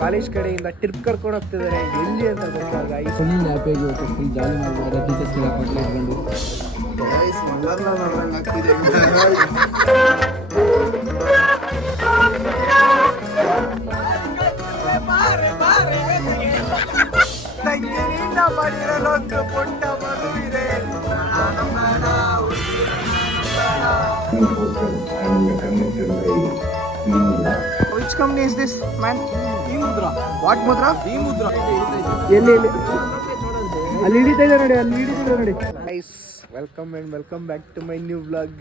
College ಕಡೆಯಿಂದ trip ಕರ್ಕೊಂಡು ಹೋಗ್ತಿದ್ದಾರೆ. ಎಲ್ಲಿ ಅಂತ ಗೊತ್ತಾಗ ಫುಲ್ ಹ್ಯಾಪಿಯಾಗಿ ಇವತ್ತು ಫುಲ್ ಜಾಲಿ ಮಾಡ್ಬಿಡೋದು ಟೀಚರ್ಸ್ ಎಲ್ಲ ಕೊಟ್ಟಲು ಇಟ್ಕೊಂಡು ತಂಗಿನಿಂದ ಮಾಡಿರಲೊಂದು ಪುಟ್ಟ ಮಗು ಇದೆ. Which company is this, man? E-Mudra. What Mudra? E-Mudra. ಎಲ್ಲಿ ಅಲ್ಲಿ ಹಿಡಿತಾ ಇದೆ ನೋಡಿ, ಅಲ್ಲಿ ಹಿಡಿತಿದೆ ನೋಡಿ. Guys welcome and welcome back to my new vlog.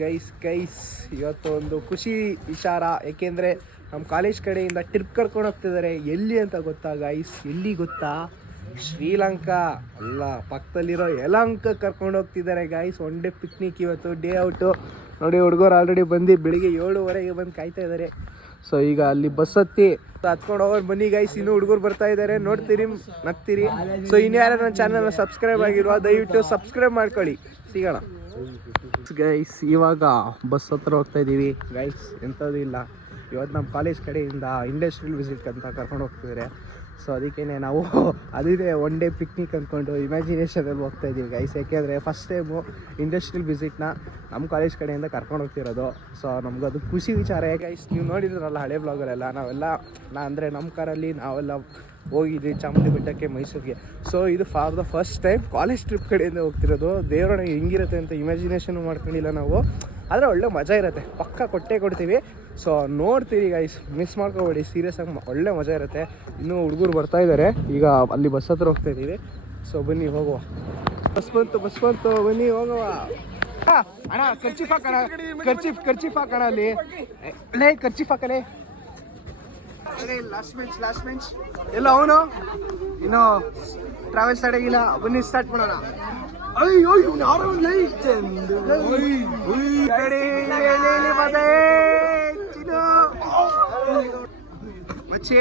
Guys ಇವತ್ತು ಒಂದು ಖುಷಿ ವಿಚಾರ, ಏಕೆಂದರೆ ನಮ್ಮ ಕಾಲೇಜ್ ಕಡೆಯಿಂದ ಟ್ರಿಪ್ ಕರ್ಕೊಂಡು ಹೋಗ್ತಿದ್ದಾರೆ. ಎಲ್ಲಿ ಅಂತ ಗೊತ್ತಾ ಗೈಸ್? ಎಲ್ಲಿ ಗೊತ್ತಾ? ಶ್ರೀಲಂಕಾ ಅಲ್ಲ, ಪಕ್ಕದಲ್ಲಿರೋ ಯಲಹಂಕ ಕರ್ಕೊಂಡು ಹೋಗ್ತಿದ್ದಾರೆ ಗೈಸ್. ಒನ್ ಡೇ ಪಿಕ್ನಿಕ್ ಇವತ್ತು, ಡೇ ಔಟು ನೋಡಿ. ಹುಡುಗರು ಆಲ್ರೆಡಿ ಬಂದು ಬೆಳಿಗ್ಗೆ 7:15 ಬಂದು ಕಾಯ್ತಾ ಇದ್ದಾರೆ. ಸೊ ಈಗ ಅಲ್ಲಿ ಬಸ್ ಹತ್ಕೊಂಡು ಹೋಗೋರು ಬನ್ನಿ ಗೈಸ್. ಇನ್ನೂ ಹುಡುಗರು ಬರ್ತಾ ಇದ್ದಾರೆ, ನೋಡ್ತೀರಿ, ನಗ್ತೀರಿ. ಸೊ ಇನ್ಯಾರ ನನ್ನ ಚಾನಲ್ನ ಸಬ್ಸ್ಕ್ರೈಬ್ ಆಗಿರುವ ದಯವಿಟ್ಟು ಸಬ್ಸ್ಕ್ರೈಬ್ ಮಾಡ್ಕೊಳ್ಳಿ. ಸಿಗೋಣ ಗೈಸ್. ಇವಾಗ ಬಸ್ ಹತ್ರ ಹೋಗ್ತಾ ಇದ್ದೀವಿ ಗೈಸ್. ಎಂಥದ್ದು ಇಲ್ಲ, ಇವತ್ತು ನಮ್ಮ ಕಾಲೇಜ್ ಕಡೆಯಿಂದ ಇಂಡಸ್ಟ್ರಿಯಲ್ ವಿಸಿಟ್ ಅಂತ ಕರ್ಕೊಂಡು ಹೋಗ್ತಿದ್ದಾರೆ. ಸೊ ಅದಕ್ಕೇ ನಾವು ಅದಿದೆ ಒನ್ ಡೇ ಪಿಕ್ನಿಕ್ ಅಂದ್ಕೊಂಡು ಇಮ್ಯಾಜಿನೇಷನಲ್ಲಿ ಹೋಗ್ತಾ ಇದ್ದೀವಿ ಗೈಸ್. ಯಾಕೆಂದರೆ ಫಸ್ಟ್ ಟೈಮು ಇಂಡಸ್ಟ್ರಿಯಲ್ ವಿಸಿಟ್ನ ನಮ್ಮ ಕಾಲೇಜ್ ಕಡೆಯಿಂದ ಕರ್ಕೊಂಡು ಹೋಗ್ತಿರೋದು. ಸೊ ನಮಗದು ಖುಷಿ ವಿಚಾರ. ಗೈಸ್ ನೀವು ನೋಡಿದ್ರಲ್ಲ ಹಳೆ ಬ್ಲಾಗರೆಲ್ಲ, ಅಂದರೆ ನಮ್ಮ ಕಾರಲ್ಲಿ ನಾವೆಲ್ಲ ಹೋಗಿದ್ವಿ ಚಾಮುಂಡಿ ಬೆಟ್ಟಕ್ಕೆ, ಮೈಸೂರಿಗೆ. ಸೊ ಇದು for the first time college trip ಕಡೆಯಿಂದ ಹೋಗ್ತಿರೋದು. ದೇವರನ್ನ ಹೆಂಗಿರುತ್ತೆ ಅಂತ ಇಮ್ಯಾಜಿನೇಷನ್ ಮಾಡ್ಕೊಂಡಿಲ್ಲ ನಾವು, ಆದರೆ ಒಳ್ಳೆ ಮಜಾ ಇರುತ್ತೆ, ಪಕ್ಕ ಕೊಟ್ಟೇ ಕೊಡ್ತೀವಿ. ಸೊ ನೋಡ್ತೀರಿ ಗೈಸ್, ಮಿಸ್ ಮಾಡ್ಕೋಬೇಡಿ, ಸೀರಿಯಸ್ಸಾಗಿ ಒಳ್ಳೆ ಮಜಾ ಇರುತ್ತೆ. ಇನ್ನೂ ಹುಡುಗರು ಬರ್ತಾ ಇದ್ದಾರೆ, ಈಗ ಅಲ್ಲಿ ಬಸ್ ಹತ್ರ ಹೋಗ್ತಾ ಇದ್ದೀವಿ. ಸೊ ಬನ್ನಿ ಹೋಗುವ. ಬಸ್ ಬಂತು ಬನ್ನಿ ಹೋಗುವ. ಅಣ್ಣ ಖರ್ಚಿಫ್ ಹಾಕೋಣ, ಖರ್ಚಿಫ್ ಹಾಕೋಣ ಅಲ್ಲಿ. ಲೇ ಖರ್ಚಿಫ್ ಹಾಕಲೇ. ಲಾಸ್ಟ್ ಬೆಂಚ್ ಎಲ್ಲ ಅವನು ಇನ್ನು ಟ್ರಾವೆಲ್ ಸ್ಟಾರ್ಟ್ ಆಗಿಲ್ಲ. ಬನ್ನಿ ಸ್ಟಾರ್ಟ್ ಮಾಡೋಣ. ಅಯ್ಯೋ ಇವ್ನು ಯಾರೋ ಮಚ್ಚಿ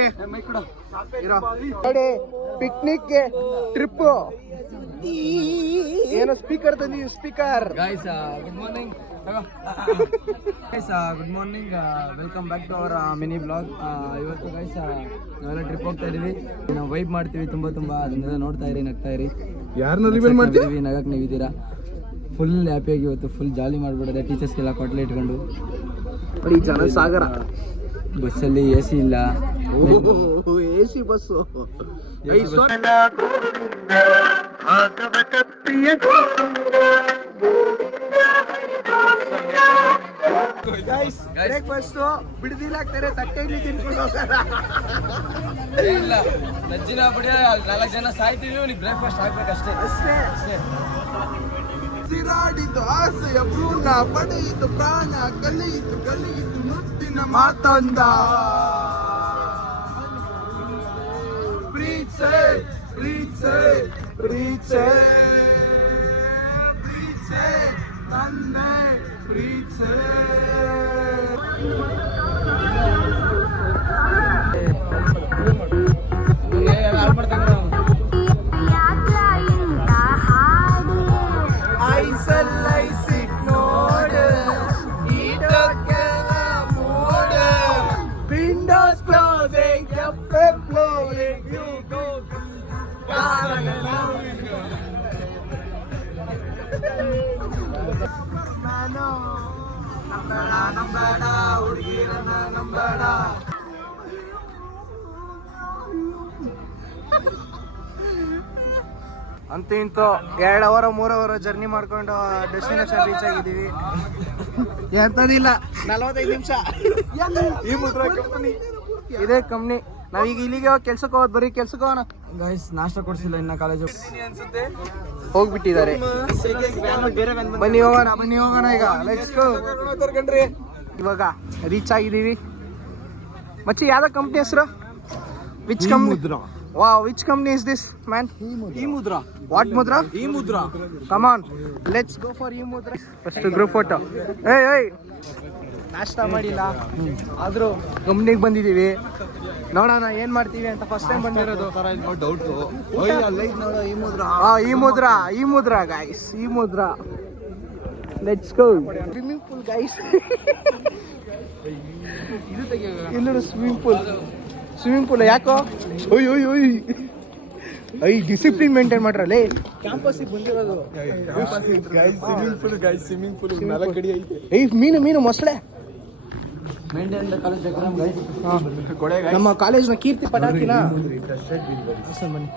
ಪಿಕ್ನಿಕ್ಗೆ ಟ್ರಿಪ್. ಏನೋ ಸ್ಪೀಕರ್ ತಂದಿ, speaker. Guys good morning. Guys good morning, welcome back to our mini blog. ಇವತ್ತು ಗೈಸ್ ನಾವೆಲ್ಲ ಟ್ರಿಪ್ ಹೋಗ್ತಾ ಇದೀವಿ. ನಾವು ವೈಬ್ ಮಾಡ್ತೀವಿ ತುಂಬ ಅದನ್ನೆಲ್ಲ ನೋಡ್ತಾ ಇರಿ, ನಗ್ತಾ ಇರಿ. ಯಾರನ್ನ ರಿವೀಲ್ ಮಾಡ್ತೀವಿ? ನಗಕ್ಕೆ ನೀವಿದ್ದೀರಾ. ಫುಲ್ ಹ್ಯಾಪಿಯಾಗಿ ಇವತ್ತು ಫುಲ್ ಜಾಲಿ ಮಾಡ್ಬಿಡೋದೆ ಟೀಚರ್ಸ್ಗೆಲ್ಲ ಕೊಟ್ಲೆ ಇಟ್ಕೊಂಡು. ಜನ ಸಾಗರ. ಬಸ್ಸಲ್ಲಿ ಎ ಸಿ ಇಲ್ಲ, AC ಬಸ್ಸು. ಬ್ರೇಕ್ಫಾಸ್ಟ್ ಬಿಡದಿಲ್ಲಾಗ್ತಾರೆ, ತಟ್ಟೆ ಇಡ್ಲಿ ತಿನ್ಕೊಂಡು ಹೋಗಾರ. ಇಲ್ಲ ನಜ್ಜಿನ ಬಿಡಿ, 4 ಜನ ಸಾಯ್ತೀವಿ, ನಿಮ್ಗೆ ಬ್ರೇಕ್ಫಾಸ್ಟ್ ಆಗ್ಬೇಕಷ್ಟೇ. ಸಿರಾಡಿದ್ದು ಆಸೆಯ ಭ್ರೂಣ, ಪಡೆಯಿತು ಪ್ರಾಣ, ಕಲಿಯಿತು ಮುತ್ತಿನ ಮಾತಂದ. ಪ್ರೀಚೆ ನನ್ನೇ ಪ್ರೀಚೆ. ನಂಬೇಡ ಹುಡುಗಿರನ್ನ ನಂಬೇಡ. ಅಂತೂ ಇಂತೂ 2 ಅವರ್ 3 ಅವರ್ ಜರ್ನಿ ಮಾಡ್ಕೊಂಡು ಡೆಸ್ಟಿನೇಷನ್ ರೀಚ್ ಆಗಿದ್ದೀವಿ. ಎಂತದಿಲ್ಲ, 45 ನಿಮಿಷ. ಈ ಮುದ್ರಾ ಕಂಪನಿ, ಇದೇ ಕಂಪ್ನಿ. ನಾವೀಗ ಇಲ್ಲಿಗೆ ಕೆಲ್ಸಕ್ಕೆ ಹೋಗೋದು, ಬರೀ ಕೆಲ್ಸಕ್ಕೆ ಹೋಗೋಣ. ಗೈಸ್ ನಾಷ್ಟ ಕೊಡ್ಸಿಲ್ಲ ಇನ್ನ ಕಾಲೇಜು, ಹೋಗ್ಬಿಟ್ಟಿದ್ದಾರೆ. ಬನ್ನಿ ಹೋಗೋಣ ಈಗ. Let's go. ಇವಾಗ ರೀಚ್ ಆಗಿದ್ದೀವಿ. ಮಚ್ಚಿ ಯಾವ್ದು ಕಂಪ್ನಿ ಹೆಸರು? Which company? Wow, which company is this, man? E-Mudra. What Mudra? E-Mudra. Come on, let's go for E-Mudra. First group photo. Hey. ನಾಷ್ಟ ಮಾಡಿಲ್ಲ, ಆದರೂ ಕಂಪ್ನಿಗೆ ಬಂದಿದ್ದೀವಿ. ನೋಡೋಣ ಏನು ಮಾಡ್ತೀವಿ ಅಂತ. ಫಸ್ಟ್ ಟೈಮ್ ಬಂದಿರೋದು. Doubt E-Mudra guys, E-Mudra. Let's go. Swimming pool guys. ಇಲ್ಲೋಡು ಸ್ವಿಮ್ಮಿಂಗ್ ಪೂಲ್ ಯಾಕೋ ಒಯ್ ಒಯ್ ಒಯ್ ಐ ಡಿಸಿಪ್ಲಿನ್ ಮೇಂಟೈನ್ ಮಾಡ್ರಲ್ಲೇ ಕ್ಯಾಂಪಸ್ಸಿಗೆ ಬಂದಿರೋದು ಸ್ವಿಮ್ಮಿಂಗ್ ಪೂಲ್ 4 ಅಡಿ ಐತೆ. ಏಯ್ ಮೀನು ಮೊಸಳೆ ಮೇಂಟೈನ್ ಕಾಲೇಜ್ ನಮ್ಮ ಕಾಲೇಜ್ನ ಕೀರ್ತಿ ಪಟಾಕಿನ ಬನ್ನಿ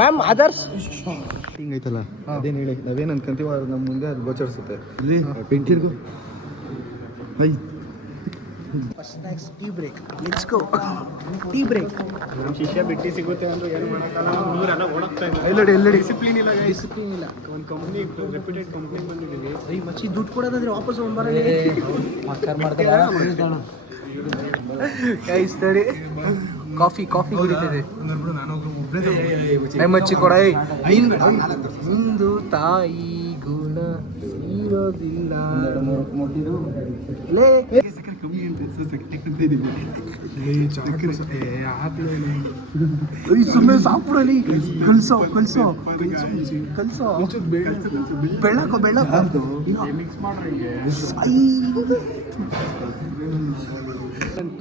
ಮ್ಯಾಮ್ ಅದರ್ಸ್ ಹಿಂಗೈತಲ್ಲ ಅದೇನು ಹೇಳಿ ನಾವೇನು ಅನ್ಕೊಂತೀವೋ ಅದು ನಮ್ಮ ಮುಂದೆ ಅದು ಗೋಚರಿಸುತ್ತೆ ಇಲ್ಲಿ ಬೆಂಕಿರ್ಗು ಐ first snacks tea break let's go tea break ನಮ್ಮ ಶಿಷ್ಯ ಬಿಟ್ಟು ಸಿಗುತ್ತೆ ಅಂದ್ರೆ ಏನು ಮಾಡೋಕ್ಕಾಗಲ್ಲ ನೀರೆಲ್ಲ ಓಡಕ್ತಾ ಇಲ್ಲ ಎಲ್ಲೆಡೆ ಡಿಸಿಪ್ಲಿನ್ ಇಲ್ಲ ಡಿಸಿಪ್ಲಿನ್ ಇಲ್ಲ ಒಂದು ಕಂಪ್ನಿ ರೆಪ್ಯೂಟೆಡ್ ಕಂಪ್ನಿ ಬಂದಿದ್ದೀವಿ ಐ ಮಚ್ಚಿ ದುಡ್ಡು ಕೊಡೋದಾದ್ರೆ ವಾಪಸ್ ಒಂಬರ ಗೈಸ್ ನೋಡಿ ಕಾಫಿ ಕುಡಿತಿದೆ ಮಚ್ಚಿ ಕೊಡ ನಿಂದು ತಾಯಿ ಗುಣ ಇರೋದಿಲ್ಲ ಸುಮ್ಮನೆ ಸಾಪುರಲ್ಲಿ ಕಲ್ಸೋ ಬೆಳ್ಳಕೋ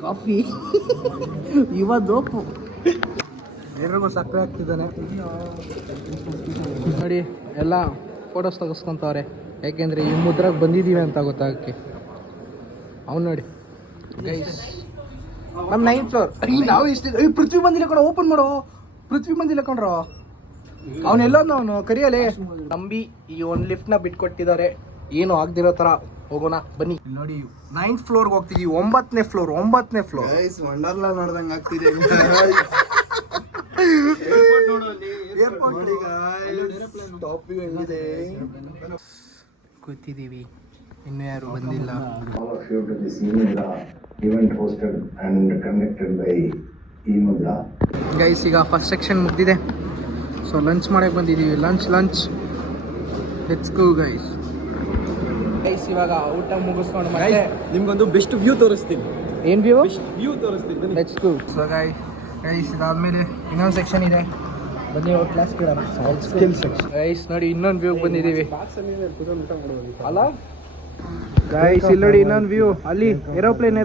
ಕಾಫಿ ಇವತ್ತು ಎಲ್ರಿಗೂ ಸಕ್ಕರೆ ಆಗ್ತಿದ್ದಾನೆ ನೋಡಿ ಎಲ್ಲ ಫೋಟೋಸ್ ತೆಗೆಸ್ಕೊಂತವ್ರೆ ಯಾಕೆಂದರೆ ಈ ಮುದ್ರಾಗ ಬಂದಿದ್ದೀವಿ ಅಂತ ಗೊತ್ತಾಗಕ್ಕೆ ಅವ್ನು ನೋಡಿ ಗೈಸ್ ನಮ್ಮ 9th ಫ್ಲೋರ್ ನಾವು ಇಷ್ಟ ಪೃಥ್ವಿ ಬಂದಿಲ್ಲ ಕಣ ಓಪನ್ ಮಾಡೋ ಪೃಥ್ವಿ ಬಂದಿಲ್ಲ ಕಣ್ರೋ ಅವನೆಲ್ಲೋದು ಅವನು ಕರಿಯಲೇ ನಂಬಿ ಈ ಒಂದು ಲಿಫ್ಟ್ನ ಬಿಟ್ಕೊಟ್ಟಿದ್ದಾರೆ ಏನು ಆಗದಿರೋ ಥರ ಹೋಗೋಣ ಬನ್ನಿ ನೋಡಿ 9th ಫ್ಲೋರ್ಗೆ ಹೋಗ್ತಿದ್ದೀವಿ 9ನೇ ಫ್ಲೋರ್ ವಂಡರ್ಲಾ ನೋಡ್ದಂಗೆ ಆಗ್ತಿದೆ ಕೂತಿದ್ದೀವಿ ಇನ್ನೂ ಯಾರು ಬಂದಿಲ್ಲ All of you to this E-Mudra event hosted and conducted by E-Mudra. Guys ಈಗ ಫಸ್ಟ್ ಸೆಕ್ಷನ್ ಮುಗ್ದಿದೆ ಸೊ ಲಂಚ್ ಮಾಡಕ್ಕೆ ಬಂದಿದ್ದೀವಿ ಲಂಚ್ ಲೆಟ್ಸ್ ಗೋ ಗೈಸ್ ಇವಾಗ ಊಟ ಮುಗಿಸ್ಕೊಂಡು ಮತ್ತೆ ನಿಮ್ಗೊಂದು ಬೆಸ್ಟ್ ವ್ಯೂ ತೋರಿಸ್ತೀನಿ. ಏನು ವ್ಯೂ ತೋರಿಸ್ತೀನಿ. ಲೆಟ್ಸ್ ಗೋ ಸೊ ಗೈಸ್ ಇದಾದ್ಮೇಲೆ ಇನ್ನೊಂದು ಸೆಕ್ಷನ್ ಇದೆ ಬನ್ನಿ ಅವ್ರ ಕ್ಲಾಸ್ ಕೇಳೋಣ ಸ್ಕಿಲ್ ಸೆಕ್ಷನ್ ಗೈಸ್ ನೋಡಿ ಇನ್ನೊಂದು ವ್ಯೂಗೆ ಬಂದಿದ್ದೀವಿ ಅಲ್ಲ ಗೈಸ್ ಇಲ್ಲಿ ನೋಡಿ ಇನ್ನೊಂದು ವ್ಯೂ ಅಲ್ಲಿ ಏರೋಪ್ಲೇನ್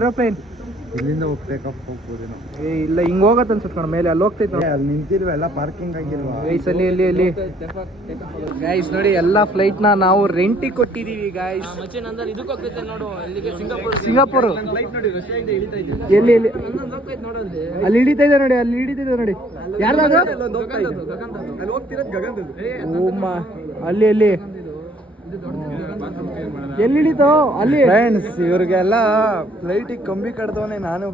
ಇಲ್ಲಿಂದ ಹೋಗ್ಬೋದೇನೋ ಇಲ್ಲ ಹಿಂಗೆ ಹೋಗತ್ತೆ ಅನ್ಸುತ್ತೆ ಮೇಲೆ ಅಲ್ಲಿ ಹೋಗ್ತೈತೆ ನೋಡಿ ಅಲ್ಲಿ ನಿಂತಿಲ್ವ ಎಲ್ಲ ಪಾರ್ಕಿಂಗ್ ಆಗಿಲ್ವಾ ಗೈಸ್ ಅಲ್ಲಿ ಗೈಸ್ ನೋಡಿ ಎಲ್ಲ ಫ್ಲೈಟ್ನ ನಾವು ರೆಂಟಿಗೆ ಕೊಟ್ಟಿದ್ದೀವಿ ಗೈಸ್ ಸಿಂಗಾಪುರ್ ಎಲ್ಲಿ ಅಲ್ಲಿ ಹಿಡಿತಾ ಇದೆ ನೋಡಿ ಯಾರ್ದು ಓಮ್ಮ ಅಲ್ಲಿ ಎಲ್ಲಿ ಹಿಡಿತು ಅಲ್ಲಿ ಫ್ರೆಂಡ್ಸ್ ಇವ್ರಿಗೆಲ್ಲ ಫ್ಲೈಟಿಗೆ ಕಂಬಿ ಕಟ್ದವನೇ ನಾನು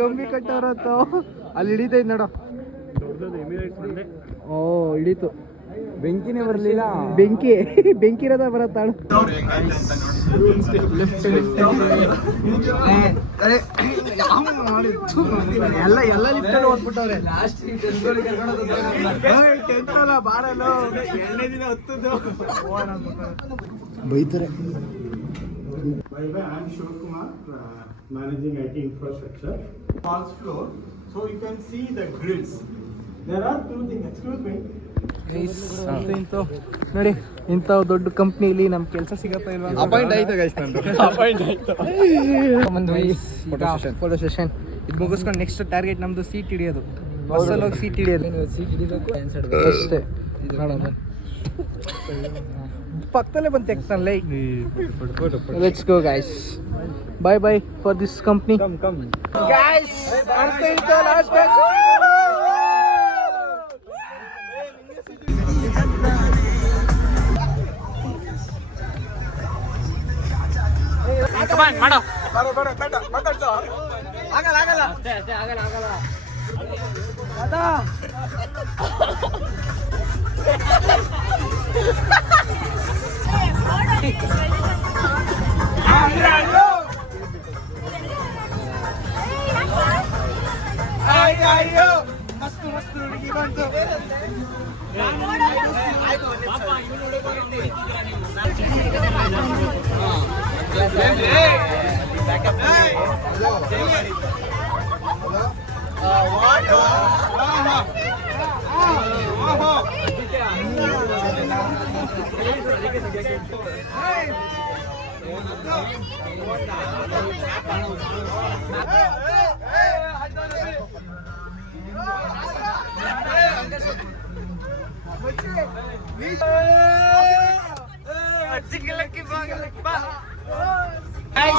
ಕಂಬಿ ಕಟ್ಟವ್ರತ್ತ ಅಲ್ಲಿ ಹಿಡಿತೈತೆ ನೋಡು ಓ ಹಿಡೀತು ಬೆಂಕಿನೇ ಬರಲಿಲ್ಲ ಬೆಂಕಿ ಇರೋದ ಬರತ್ತಾಳು ಎಲ್ಲ ಲಿಫ್ಟಲ್ಲಿ ಓದ್ಬಿಟ್ಟವ್ರೆ ಬೈತಾರೆ By the way, I am Shivakumar, managing IT infrastructure. False floor, so you can see the grills. There are two things. Excuse me. ನೋಡಿ ಇಂಥ ದೊಡ್ಡ ಕಂಪ್ನಿಲಿ ನಮ್ ಕೆಲಸ ಸಿಗತ್ತಾ ಇಲ್ವಾ ಅಪಾಯಿಂಟ್ ಆಯ್ತು ಗೈಸ್ ಫೋಟೋ ಸೆಷನ್ ಇದು ಮುಗಿಸ್ಕೊಂಡು ನೆಕ್ಸ್ಟ್ ಟಾರ್ಗೆಟ್ ನಮ್ದು ಸೀಟ್ ಹಿಡಿಯೋದು ಬಸ್ಸಲ್ಲಿ ಹೋಗಿ ಸೀಟ್ ಹಿಡಿಯೋದು ಅಷ್ಟೇ ನೋಡೋಣ ಪಕ್ಕದಲ್ಲೇ ಬಂದು ತೆಗ್ತಾನಲ್ಲ let's go guys bye for this company guys last batch ಮಾಡೋ ಆಗಲ್ಲ ಅಯ್ಯೋ ಮಸ್ತ್ ಹುಡುಗಿ ಬಂತು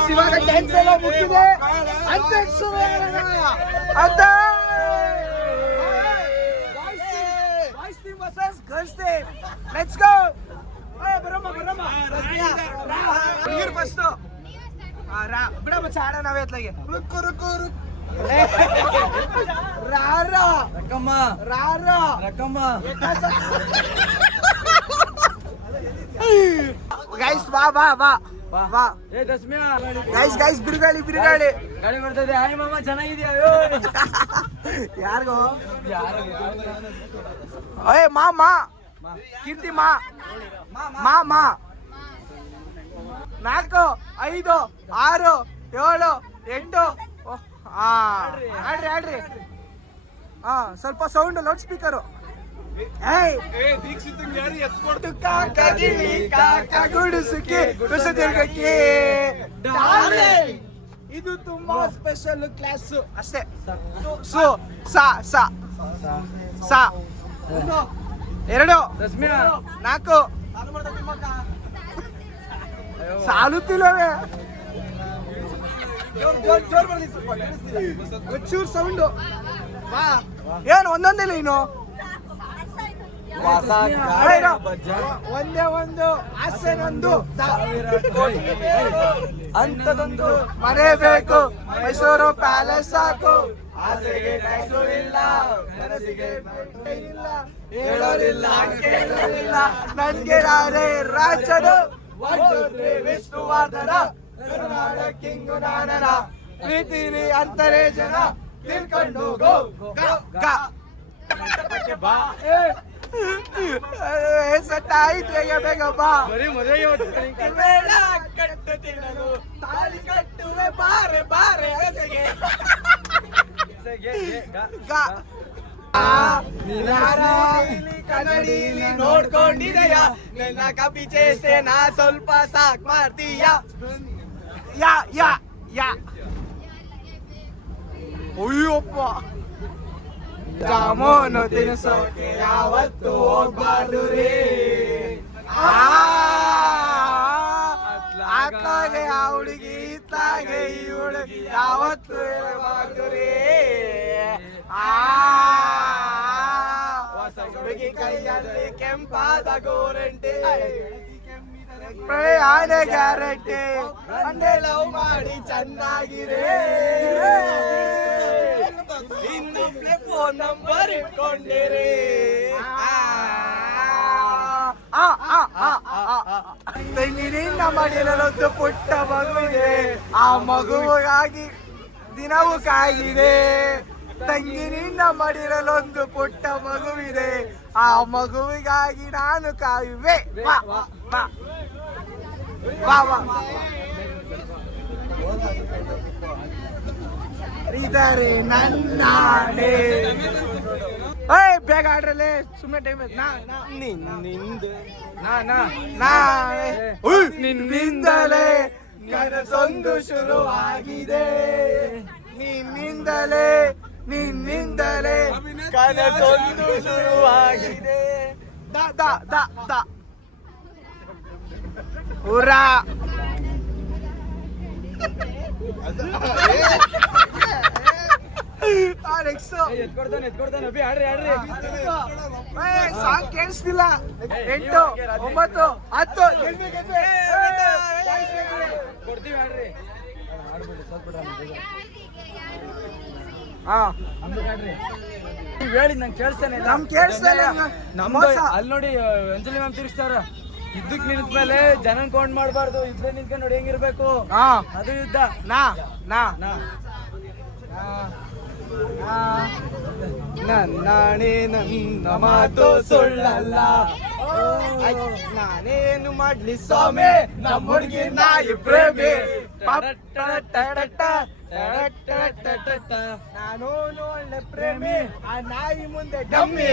ಇವಾಗ ಡ್ಯಾನ್ಸ್ ಎಲ್ಲ ಮುಗಿದಿದೆ ಅಂತ girls team let's go first ಬಿಡ ಮಚ್ಚ ಆಡ ನಾವೇ ಎತ್ಲಾಗೆ ರುಕ್ಕು ರುಕ್ಕು ರುಕ್ ರಾರಾ ರಕಮ್ಮ ರಾರಾ ರಕಮ್ಮ ಗೈಸ್ ವಾ ವಾ ವಾ ವಾ ಏ ದಸ್ಮಿಯಾ ಗೈಸ್ ಬಿರುಗಾಳಿ ಬಿರುಗಾಳಿ ಗಾಳಿ ಬರ್ತದೆ ಹಾಯ್ ಮಾಮ ಚೆನ್ನಾಗಿದ್ಯಾ ಯಾರಿಗೋ ಅಯ್ಯ ಮಾ ಮಾ ಕೀರ್ತಿ ಮಾ ಮಾ ಮಾ 4 5 6 7 8 ಆಡ್ರಿ ಹಾ ಸ್ವಲ್ಪ ಸೌಂಡ್ ಲೌಡ್ ಸ್ಪೀಕರು ಇದು ತುಂಬಾ ಸ್ಪೆಷಲ್ ಕ್ಲಾಸ್ ಅಷ್ಟೇ ಸೊ ಸಾ ಸಾ ಸಾ 2 ದಸ್ಮಿಯಾ 4 ಸಾಲುತ್ತಿಲ್ಲವೇ ಚೂರ್ ಸೌಂಡು ಏನು ಒಂದೊಂದಿಲ್ಲ ಇನ್ನು ಒಂದೇ ಒಂದು ಆಸೆನೊಂದು ಅಂತದೊಂದು ಮನೆ ಬೇಕು ಮೈಸೂರು ಪ್ಯಾಲೇಸ್ ಸಾಕು ಆಸೆಗೆ ಟ್ಯಾಕ್ಸು ಇಲ್ಲ ಕನಸಿಗೆ ಇಲ್ಲ ಹೇಳೋರಿಲ್ಲ ಕೇಳೋರಿಲ್ಲ ನನ್ಗೆ ನಾನೇ ರಾಜನು ವಿಷ್ಣುವರ್ಧನ ಕರುನಾಡ ಕಿಂಗು ನಾನನ ಪ್ರೀತಿಲಿ ಅಂತರೇ ಜನ ತಿಳ್ಕೊಂಡು ಗೋ ಬಾ ಸಟ್ಟಾಯ್ತು ಬೇಗ ಬೇಗ ಬಾ ಬೇಡ ಕಟ್ಟು ತಿನ್ನಲು ತಾಳಿ ಕಟ್ಟುವೆ ಬಾರೆ ಬಾರೆ ಎಸೆಗೆ ಕನ್ನಡಿಲಿ ನೋಡ್ಕೊಂಡಿದೆಯ ನನ್ನ ಕಪಿ ಚೇಷ್ಟೆ ನಾ ಸ್ವಲ್ಪ ಸಾಕ್ ಮಾಡ್ತೀಯ ಯಾ ಯಾ ಯಾ ಅಯ್ಯಪ್ಪ ಜಾಮೂನು ತಿನ್ಸೋಕೆ ಯಾವತ್ತು ಹೋಗ್ಬಾರ್ದು ರೀ ಆತ್ಲಾಗೆ ಆ ಹುಡುಗಿ ಇತ್ಲಾಗೆ ಈ ಹುಡುಗಿ ಯಾವತ್ತು ಇರಬಾರ್ದು ರೀ ಹೊಸ ಹುಡುಗಿ ಕೈಯಲ್ಲಿ ಕೆಂಪಾದ ಗೋರಂಟಿ ಪ್ರಯಾಣ ಗ್ಯಾರಂಟಿ ಅಂಡೆ ಲವ್ ಮಾಡಿ ಚೆನ್ನಾಗಿರೇ ಇನ್ನೊಬ್ಳೆ ಫೋನ್ ನಂಬರ್ ಇಟ್ಕೊಂಡಿರಿ ತೆಂಗಿನಿಂದ ಮಡಿಲೊಂದು ಪುಟ್ಟ ಮಗುವಿದೆ ಆ ಮಗುವಿಗಾಗಿ ದಿನವೂ ಕಾಯಿದೆ ತಂಗಿನಿಂದ ಮಡಿಲೊಂದು ಪುಟ್ಟ ಮಗುವಿದೆ ಆ ಮಗುವಿಗಾಗಿ ನಾನು ಕಾಯುವೆ ವಾ ವಾ ವಾ ವಾ ಇದಾರೆ ನನ್ನಾಡೆ ಬೇಗ ಆಡ್ರಲ್ಲೇ ಸುಮ್ಮನೆ ಟೈಮ್ ನಿನ್ನಿಂದಲೇ ಕನಸೊಂದು ಶುರುವಾಗಿದೆ ನಿನ್ನಿಂದಲೇ ಕನಸೊಂದು ಶುರುವಾಗಿದೆ ದ ದ ದ ದ ಉರಾ ಎತ್ಕೊಡ್ತಾನೆ ಅಭಿ ಆಡ್ರಿ ಸಾಂಗ್ ಕೇಳಿಸ್ತಿಲ್ಲ 8 9 10 ಕೊಡ್ತೀವಿ ಆಡ್ರಿ ನೀವ್ ಹೇಳಿ ನಂಗೆ ಕೇಳಿಸ್ತಾನೆ ನಮ್ ಕೇಳಿಸ್ತಾನೆ ನಮ್ದು ಅಲ್ಲಿ ನೋಡಿ ಅಂಜಲಿ ಮ್ಯಾಮ್ ತಿರ್ಸ್ತಾರ ಯುದ್ಧಕ್ಕೆ ನಿಂತ ಮೇಲೆ ಜನ ಕೌಂಟ್ ಮಾಡಬಾರ್ದು ಇದ್ರೆ ನಿಂತ್ಕೊಂಡು ನೋಡಿ ಹೆಂಗಿರ್ಬೇಕು ಅದು ಯುದ್ಧ ನಾನೇ ನನ್ನ ಮಾತು ಸುಳ್ಳಲ್ಲ ನಾನೇನು ಮಾಡ್ಲಿ ಸ್ವಾಮಿ ನಮ್ಮ ಹುಡುಗಿ ನಾಯಿ ಪ್ರೇಮಿ ನಾನು ಒಳ್ಳೆ ಪ್ರೇಮಿ ಆ ನಾಯಿ ಮುಂದೆ dummy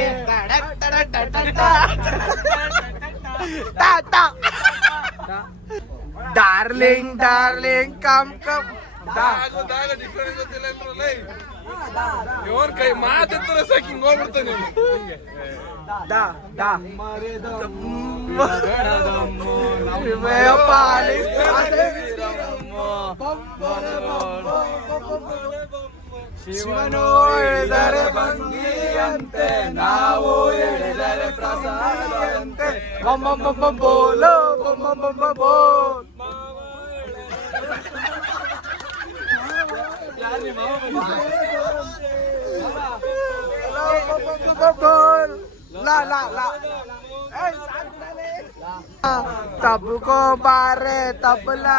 darling darling come come ಇವನ್ ಕೈ ಮಾತಿದ್ರೆ ಸಾಕು ಹಿಂಗ್ ಹೋಗ್ಬಿಡ್ತಾನೆ ದಾ ದಾ ಶಿವನು ಎಳೆದರೆ ಬಂದಿಯಂತೆ ನಾವು ಎಳೆದರೆ ಪ್ರಸಾದಂತೆ ಬೊಮ್ಮ ಬೋಲೋ ಬೊಮ್ಮ ಬೋಲ್ ला ला ला तब को बारे तबला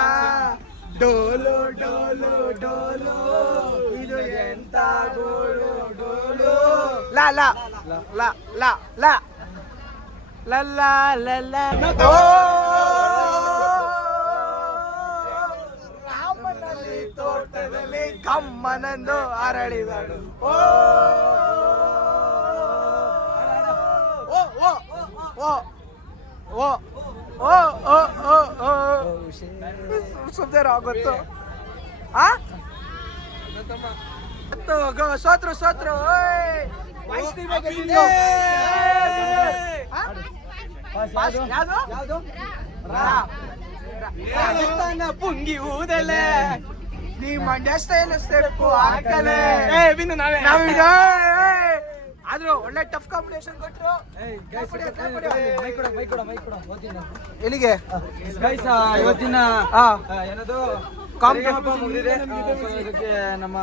डोलो डोलो डोलो ಇದು ಎಂತ ಗೋಳು ಡೋಲು ಲಾ ಲಾ ಲಾ ಲಾ ಲಾ ಲಾ ಲಾ ಲಾ ಓ ರಾಮನಲ್ಲಿ ತೋಟದಲ್ಲಿ ಕಮ್ಮನಂದು ಅರಳಿದಳು ಓ ಓ ಓ ಓ ಓ ಓ ಸುಮ್ಮನೆ ಆಗುತ್ತೋ ಆ ಸೋತ್ರು ಸೋತ್ರು ರಾಜಸ್ಥಾನ ಪುಂಗಿ ಊದಲೆ ನೀ ಮಂಡ್ಯ ಸ್ಟೈಲ್ ಸ್ಟೆಪ್ ಹಾಕಲೆ ಆದ್ರೂ ಒಳ್ಳೆ ಟಫ್ ಕಾಂಪಿಟೇಷನ್ ಕೊಟ್ರು. ಎಲ್ಲಿಗೆ ಇವತ್ತಿನ ಏನದು ಕಾಂಪಿಟೇಷನ್ ಮುಗಿದಿದೆ. ಇದಕ್ಕೆ ನಮ್ಮ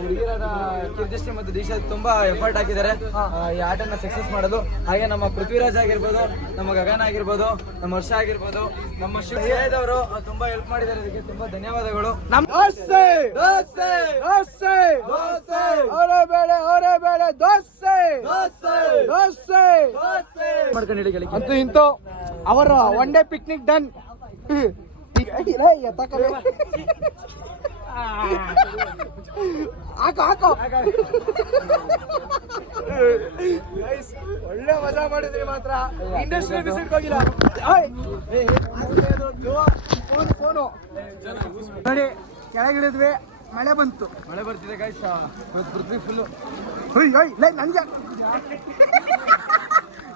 ಹುಡುಗಿಯರಾದ ಕೀರ್ತಿಶ್ರೀ ಮತ್ತು ದೀಕ್ಷಾ ತುಂಬಾ ಎಫರ್ಟ್ ಹಾಕಿದ್ದಾರೆ ಈ ಆಟನ ಸಕ್ಸಸ್ ಮಾಡಲು. ಹಾಗೆ ನಮ್ಮ ಪೃಥ್ವಿರಾಜ್ ಆಗಿರ್ಬೋದು, ನಮ್ಮ ಗಗನ್ ಆಗಿರ್ಬೋದು, ನಮ್ಮ ವರ್ಷ ಆಗಿರ್ಬೋದು, ನಮ್ಮ ಶಿವದವರು ತುಂಬಾ ಹೆಲ್ಪ್ ಮಾಡಿದ್ದಾರೆ. ಇದಕ್ಕೆ ತುಂಬಾ ಧನ್ಯವಾದಗಳು. ದೋಸೆ ದೋಸೆ ದೋಸೆ ದೋಸೆ ಅವರೇ ಬೇಳೆ ದೋಸೆ ದೋಸೆ ದೋಸೆ ದೋಸೆ ಮಾಡ್ಕೊಂಡು ಹೇಳಿ ಅಂತೂ ಇಂತೂ ಅವರ ಒನ್ ಡೇ ಪಿಕ್ನಿಕ್ ಡನ್. ಹಾಕೋ ಒಳ್ಳೆ ಮಜಾ ಮಾಡಿದ್ರಿ ಮಾತ್ರ. ಇಂಡಸ್ಟ್ರಿ ವಿಸಿಟ್ ಹೋಗಿಲ್ಲ ಫೋನು ನೋಡಿ ಕೆಳಗಿಳಿದ್ವಿ. ಮಳೆ ಬಂತು, ಮಳೆ ಬರ್ತಿದೆ ಗೈಸ್. ಪೃಥ್ವಿ ಫುಲ್ಲು ನಂಗೆ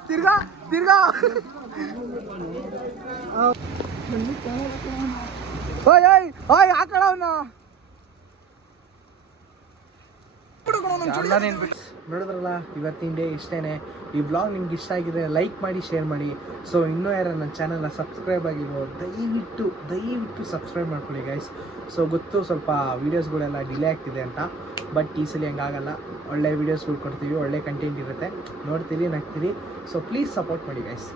ತಿರ್ಗಾ ತಿರ್ಗಾ ಓಯ್ ಓಯ್ ಓಯ್ ಹಾಕಣ ಅವನ್ನ ನೋಡಿದ್ರಲ್ಲ, ಇವತ್ತಿನ ಡೇ ಇಷ್ಟೇನೆ. ಈ ಬ್ಲಾಗ್ ನಿಮ್ಗೆ ಇಷ್ಟ ಆಗಿದೆ ಲೈಕ್ ಮಾಡಿ, ಶೇರ್ ಮಾಡಿ. ಸೊ ಇನ್ನೂ ಯಾರು ನನ್ನ ಚಾನಲ್ನ ಸಬ್ಸ್ಕ್ರೈಬ್ ಆಗಿರೋ ದಯವಿಟ್ಟು ಸಬ್ಸ್ಕ್ರೈಬ್ ಮಾಡ್ಕೊಳ್ಳಿ ಗೈಸ್. ಸೊ ಗೊತ್ತು ಸ್ವಲ್ಪ ವೀಡಿಯೋಸ್ಗಳೆಲ್ಲ ಡಿಲೇ ಆಗ್ತಿದೆ ಅಂತ, ಬಟ್ ಈ ಸಲ ಹಂಗಾಗಲ್ಲ. ಒಳ್ಳೆ ವೀಡಿಯೋಸ್ಗಳು ಕೊಡ್ತೀವಿ, ಒಳ್ಳೆ ಕಂಟೆಂಟ್ ಇರುತ್ತೆ, ನೋಡ್ತೀರಿ, ನಗ್ತೀರಿ. ಸೊ ಪ್ಲೀಸ್ ಸಪೋರ್ಟ್ ಮಾಡಿ ಗೈಸ್.